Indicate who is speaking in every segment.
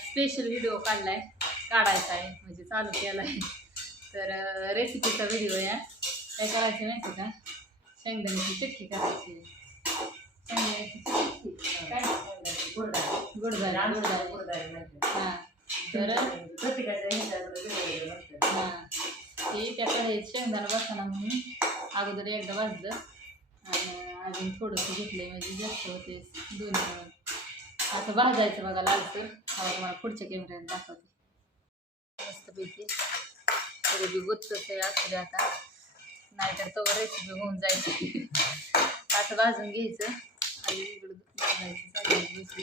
Speaker 1: Special video काढलाय काढायचा आहे म्हणजे चालू केला आहे तर रेसिपीचा व्हिडिओ आहे काय करायचं माहिती का शेंगदाण्याची चिठ्ठी करायची शेंगदाण्याची काय
Speaker 2: गुडदार
Speaker 1: गुडदार गुडदार हां तर
Speaker 2: प्रत्येकाच्या
Speaker 1: हां ते त्या कढईत शेंगदाणा बसताना म्हणून अगोदर एकदा वाजलं आणि अजून थोडंसं घेतलंय म्हणजे जास्त होते दोन असं भाजायचं बघा लालसर. हा तुम्हाला पुढच्या कॅमेऱ्यात दाखवते. मस्तपैकी. तरी बी गुच्चच आहे असू दे आता. नाहीतर तो रेसिपी होऊन जायची असं भाजून घ्यायचं. आणि इकडं भाजायचं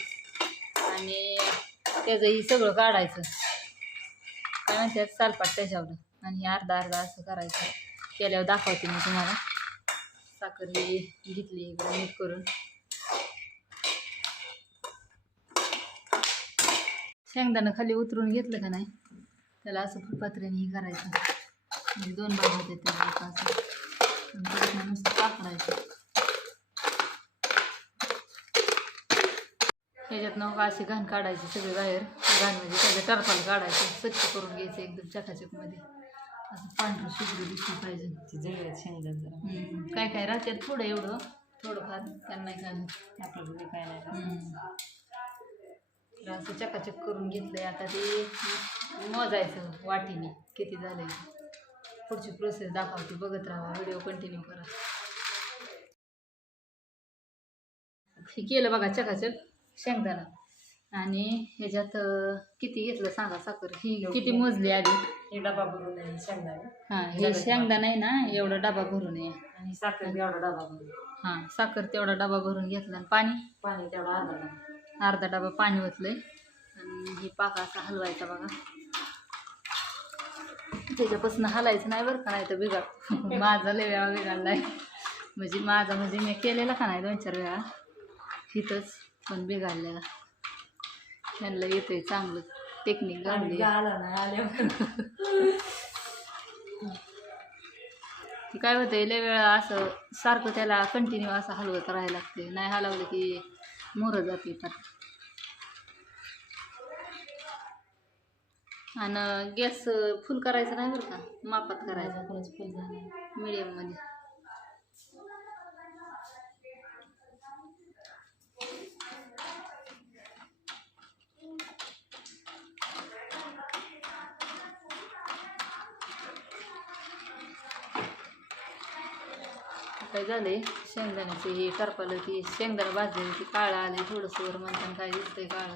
Speaker 1: आणि त्याचं ही सगळं काढायचं. काय म्हणतात? सालपाट त्याच्यावर. आणि हे अर्धा अर्धा असं करायचं. केल्यावर दाखवते मी तुम्हाला. साखर घेतली इकडं मीठ करून. शेंगदाणं खाली उतरून घेतलं का नाही त्याला असं फुलपात्र्याने हे करायचं. म्हणजे दोन भाग होते त्याला असं मग नुसतं पाकडायचं ह्याच्यात नका अशी घाण काढायची सगळी बाहेर. घाण म्हणजे त्याच्या टरफाल काढायचं. स्वच्छ करून घ्यायचं एकदम चकाचकमध्ये असं पांढरं शुभ्र दिसलं पाहिजे.
Speaker 2: शेंगदाण.
Speaker 1: काय काय राहतात थोडं एवढं थोडंफार. त्यांना नाही काय
Speaker 2: घरी काय नाही?
Speaker 1: तर असं चकाचक करून घेतलंय. आता ते मोजायचं वाटीने. किती झालंय? पुढची प्रोसेस दाखवते. बघत राहा. व्हिडिओ कंटिन्यू करा. हे केलं बघा चकाचक शेंगदाणा. आणि ह्याच्यात किती घेतलं सांगा साखर? ही किती मोजली आधी?
Speaker 2: डबा भरून आहे शेंगदाणे.
Speaker 1: हां हे शेंगदाणा आहे ना एवढा डबा भरून आहे.
Speaker 2: आणि साखर एवढा डबा भरून.
Speaker 1: हां साखर तेवढा डबा भरून घेतला. आणि पाणी?
Speaker 2: पाणी तेवढा अर्धा
Speaker 1: अर्धा डबा पाणी ओतलंय. आणि ही पाका असा हलवायचा बघा. त्याच्यापासून हलायचं नाही बरं का नाही तर बिघाड माझा लय वेळा बिघडलाय. म्हणजे माझा म्हणजे मी केलेला का नाही दोन चार वेळा. हिथंच पण बिघडलेला. त्यांना येतंय चांगलं. टेक्निक
Speaker 2: आला नाही आल्यावर
Speaker 1: काय होतंय लय वेळा असं सारखं त्याला कंटिन्यू असं हलवत राहायला लागते नाही हलवलं की मोरं जाते तर आणि गॅस फुल करायचं नाही बरं का? मापात करायचं
Speaker 2: खरंच फुल झालं
Speaker 1: मिडियममध्ये काय झालंय? शेंगदाण्याची हे करपालं ती शेंगदाणा भाजली ती काळं आले थोडंसं वर म्हणताना काय दिसतंय काळं?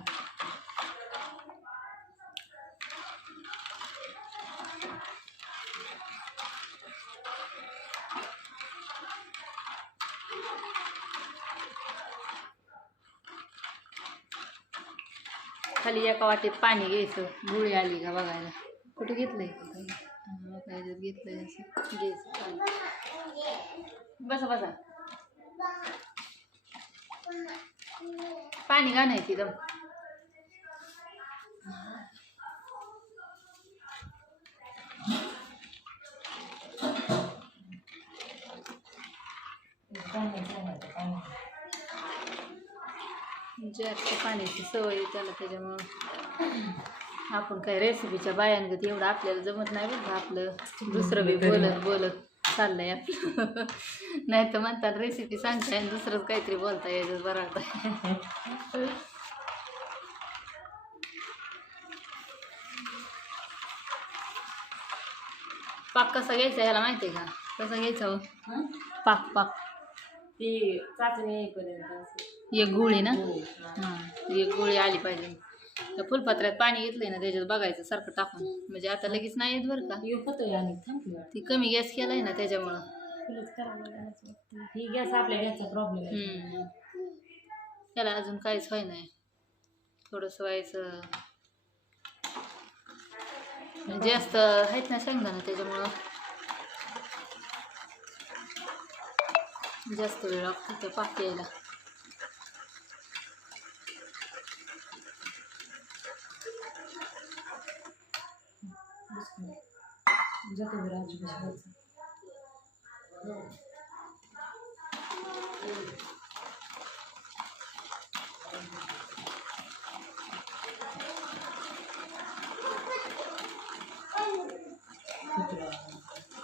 Speaker 1: खाली एका वाटेत पाणी घ्यायचं गुळी आली का बघायला. कुठे घेतलंय? काय घेतलंय असं. घ्यायचं बसा बसा. पाणी
Speaker 2: का नाही तिथं.
Speaker 1: जास्त पाण्याची सवय त्याला त्याच्यामुळं आपण काय रेसिपीच्या बायांगत एवढं आपल्याला जमत नाही बघ आपलं. दुसरं बी बोलत बोलत. चाललंय. आपलं नाही तर म्हणतात रेसिपी सांगताय आणि दुसरंच काहीतरी बोलताय याच्यात बरं पाक कसा घ्यायचा ह्याला माहिती आहे का? कसा घ्यायचा हो? पाक पाक.
Speaker 2: ती चाचणी
Speaker 1: एक गुळी ना.
Speaker 2: हां
Speaker 1: एक गोळी आली पाहिजे. त्या फुलपत्र्यात पाणी घेतलंय ना त्याच्यात बघायचं सारखं टाकून. म्हणजे आता लगेच नाही येत बरं का?
Speaker 2: होतोय आणि थांबली वाटतं.
Speaker 1: ती कमी गॅस केलाय ना त्याच्यामुळं.
Speaker 2: फुलच. ही गॅस आपल्या गॅसचा प्रॉब्लेम आहे.
Speaker 1: हम्म. त्याला अजून काहीच व्हाय नाही. थोडंसं व्हायचं. जास्त आहेत ना शेंगदाणा त्याच्यामुळं. जास्त वेळ लागतो त्या पाक यायला.
Speaker 2: جاك البراج باش حالتها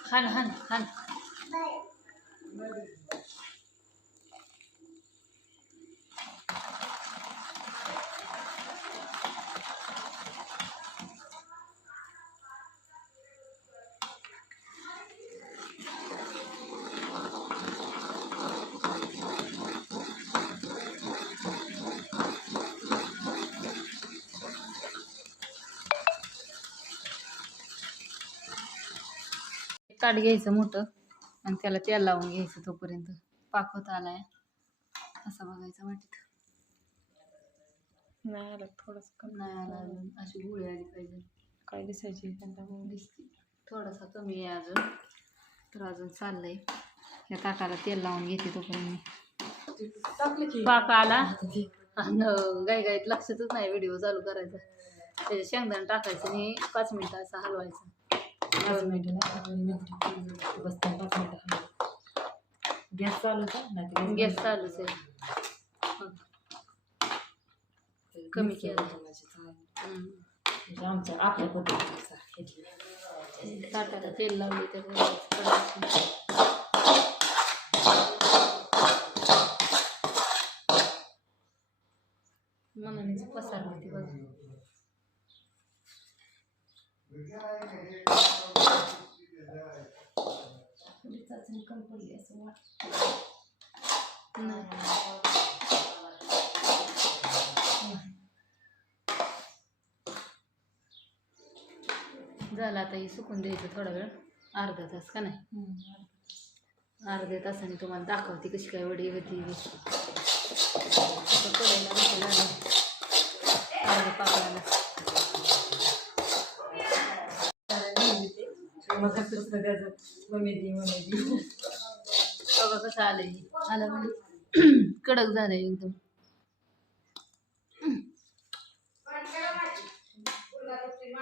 Speaker 1: خان خان خان ताट घ्यायचं मोठं आणि त्याला तेल लावून घ्यायचं तोपर्यंत. पाक होत आलाय. असा बघायचा वाटत.
Speaker 2: नाही आलं थोडंसं कमी
Speaker 1: नाही आला अजून. अशी गोळी आली पाहिजे.
Speaker 2: काय दिसायची त्यांना
Speaker 1: दिसते. थोडासा कमी आहे अजून. तर अजून चाललंय. या ताटाला तेल लावून घेते तोपर्यंत मी. पाक आला. आणि गाई गाईत लक्षातच नाही व्हिडिओ चालू करायचा. त्याच्या शेंगदाणा टाकायचं आणि पाच मिनिटं असं हलवायचं.
Speaker 2: पाच मिनिटं गॅस चालू का? नाही
Speaker 1: गॅस चालूच आहे. कमी केलं.
Speaker 2: म्हणजे आमच्या आपल्या पद्धतीचा घेतली
Speaker 1: ताटाला तेल लावले तर मनानेच पसारली ती बघा
Speaker 2: थोडी चाचणी कमी पडली असं वाटतं.
Speaker 1: झालं आता हे सुकून द्यायचं थोडा वेळ. अर्धा तास का नाही? अर्ध्या तासाने तुम्हाला दाखवते कशी काय वडी होती झालं अर्ध्या पाकळ्याला
Speaker 2: मग कसं त्याचं मम्मी दी मम्मी दी
Speaker 1: बघा कसं आलंय. आलं म्हणजे कडक झालंय एकदम.